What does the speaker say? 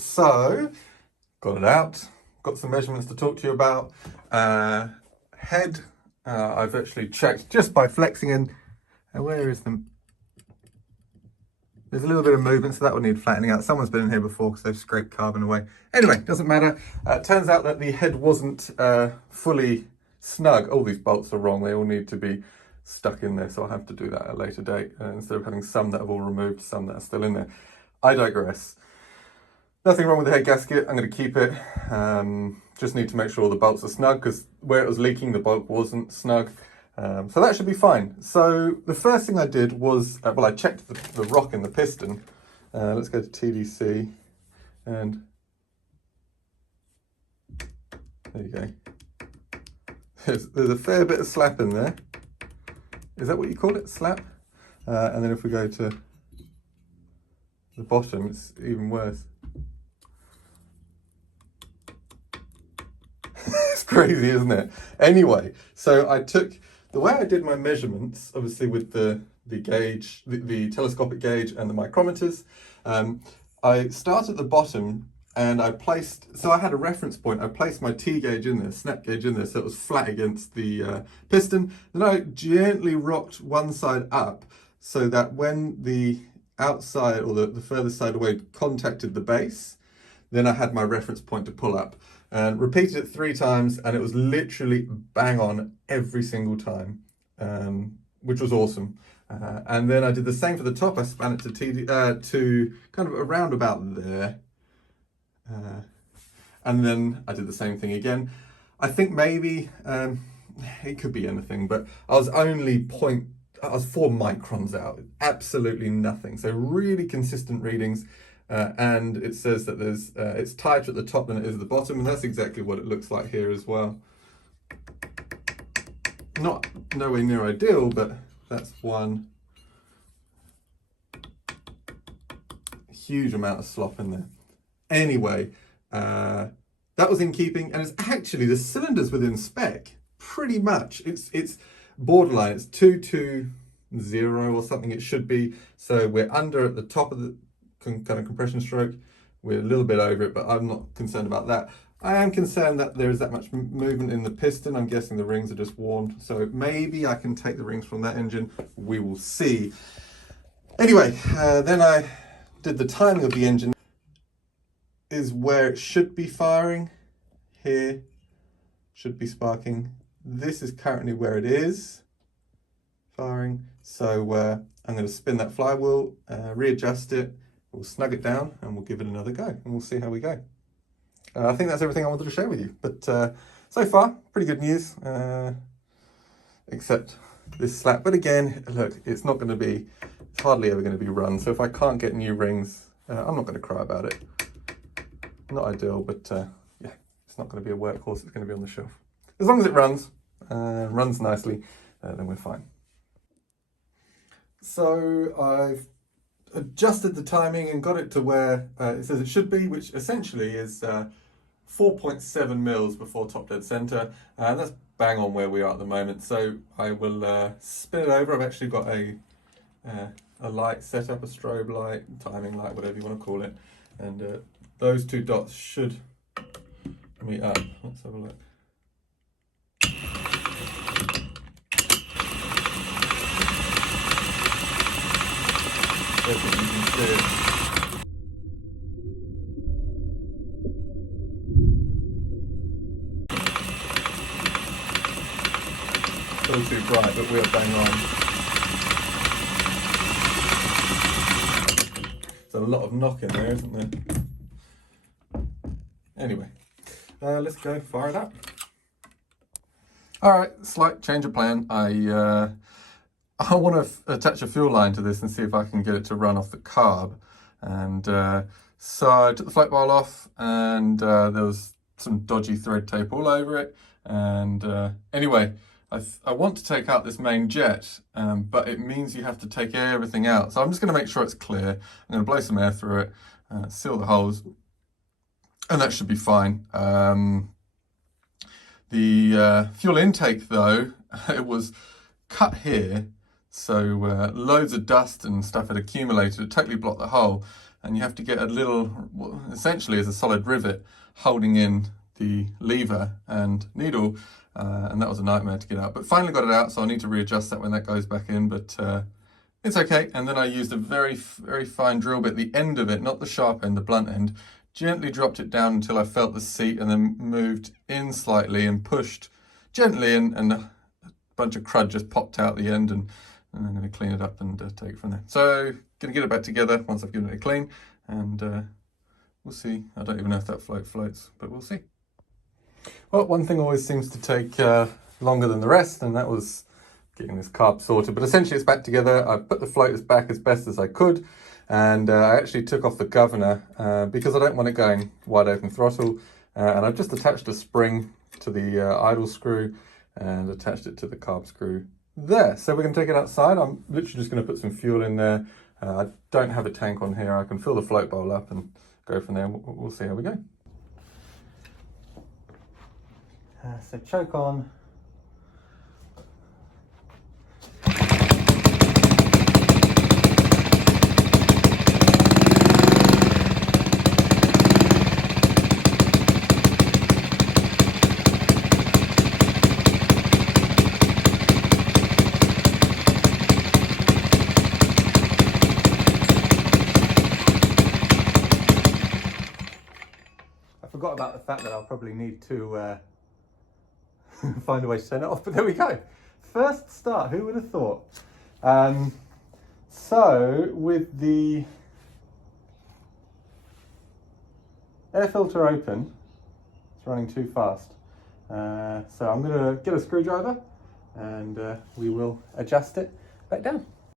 So, got it out, got some measurements to talk to you about. Head, I've actually checked just by flexing in. Where is them? There's a little bit of movement, so that will need flattening out. Someone's been in here before because they've scraped carbon away. Anyway, doesn't matter. Turns out that the head wasn't fully snug. All these bolts are wrong. They all need to be stuck in there, so I'll have to do that at a later date instead of having some that have all removed, some that are still in there. I digress. Nothing wrong with the head gasket. I'm going to keep it. Just need to make sure all the bolts are snug because where it was leaking, the bolt wasn't snug. So that should be fine. So the first thing I did was, well, I checked the rock in the piston. Let's go to TDC and there you go. There's a fair bit of slap in there. Is that what you call it? Slap? And then if we go to the bottom, it's even worse. It's crazy, isn't it? Anyway, so I took, the way I did my measurements, obviously with the gauge, the telescopic gauge and the micrometers, I started at the bottom and I placed, so I had a reference point, I placed my T gauge in there, snap gauge in there, so it was flat against the piston. Then I gently rocked one side up so that when the outside or the further side away contacted the base, then I had my reference point to pull up. And repeated it 3 times, and it was literally bang on every single time, which was awesome. And then I did the same for the top. I span it to kind of around about there. And then I did the same thing again. I think maybe, it could be anything, but I was 4 microns out, absolutely nothing. So really consistent readings. And it says that there's it's tighter at the top than it is at the bottom, and that's exactly what it looks like here as well. Not nowhere near ideal, but that's one huge amount of slop in there. Anyway, that was in keeping, and it's actually the cylinders within spec. Pretty much, it's borderline. It's 220 or something. It should be. So we're under at the top of the kind of compression stroke. We're a little bit over it, but I'm not concerned about that. I am concerned that there is that much movement in the piston. I'm guessing the rings are just warmed, so maybe I can take the rings from that engine. We will see. Anyway, then I did the timing of the engine. Is where it should be firing. Here should be sparking. This is currently where it is firing. So I'm going to spin that flywheel, readjust it. We'll snug it down and we'll give it another go and we'll see how we go. I think that's everything I wanted to share with you. But so far, pretty good news, except this slap. But again, look, it's hardly ever going to be run. So if I can't get new rings, I'm not going to cry about it. Not ideal, but yeah, it's not going to be a workhorse. It's going to be on the shelf. As long as it runs nicely, then we're fine. So I've adjusted the timing and got it to where it says it should be, which essentially is 4.7 mils before top dead center, and that's bang on where we are at the moment. So I will spin it over. I've actually got a light set up, a strobe light, timing light, whatever you want to call it, and those 2 dots should meet up. Let's have a look. You can see it. Still too bright, but we're bang on. There's a lot of knock in there, isn't there? Anyway, let's go fire it up. All right, slight change of plan. I want to attach a fuel line to this and see if I can get it to run off the carb. And so I took the float bar off, and there was some dodgy thread tape all over it. And anyway, I want to take out this main jet, but it means you have to take everything out. So I'm just going to make sure it's clear. I'm going to blow some air through it, seal the holes, and that should be fine. The fuel intake, though, it was cut here. So loads of dust and stuff had accumulated. It totally blocked the hole. and you have to get a little, what essentially is a solid rivet holding in the lever and needle, and that was a nightmare to get out. But finally got it out, so I need to readjust that when that goes back in, but it's okay. And then I used a very fine drill bit, the end of it, not the sharp end, the blunt end, gently dropped it down until I felt the seat, and then moved in slightly and pushed gently, and a bunch of crud just popped out the end, and I'm going to clean it up and take it from there. So going to get it back together once I've given it a clean, and we'll see. I don't even know if that floats, but we'll see. Well, one thing always seems to take longer than the rest, and that was getting this carb sorted. But essentially it's back together. I put the floaters back as best as I could, and I actually took off the governor because I don't want it going wide open throttle, and I've just attached a spring to the idle screw and attached it to the carb screw there. So we're going to take it outside. I'm literally just going to put some fuel in there. I don't have a tank on here. I can fill the float bowl up and go from there. We'll see how we go. So choke on. Forgot about the fact that I'll probably need to find a way to turn it off, but there we go. First start, who would have thought? So with the air filter open, it's running too fast. So I'm going to get a screwdriver and we will adjust it back down.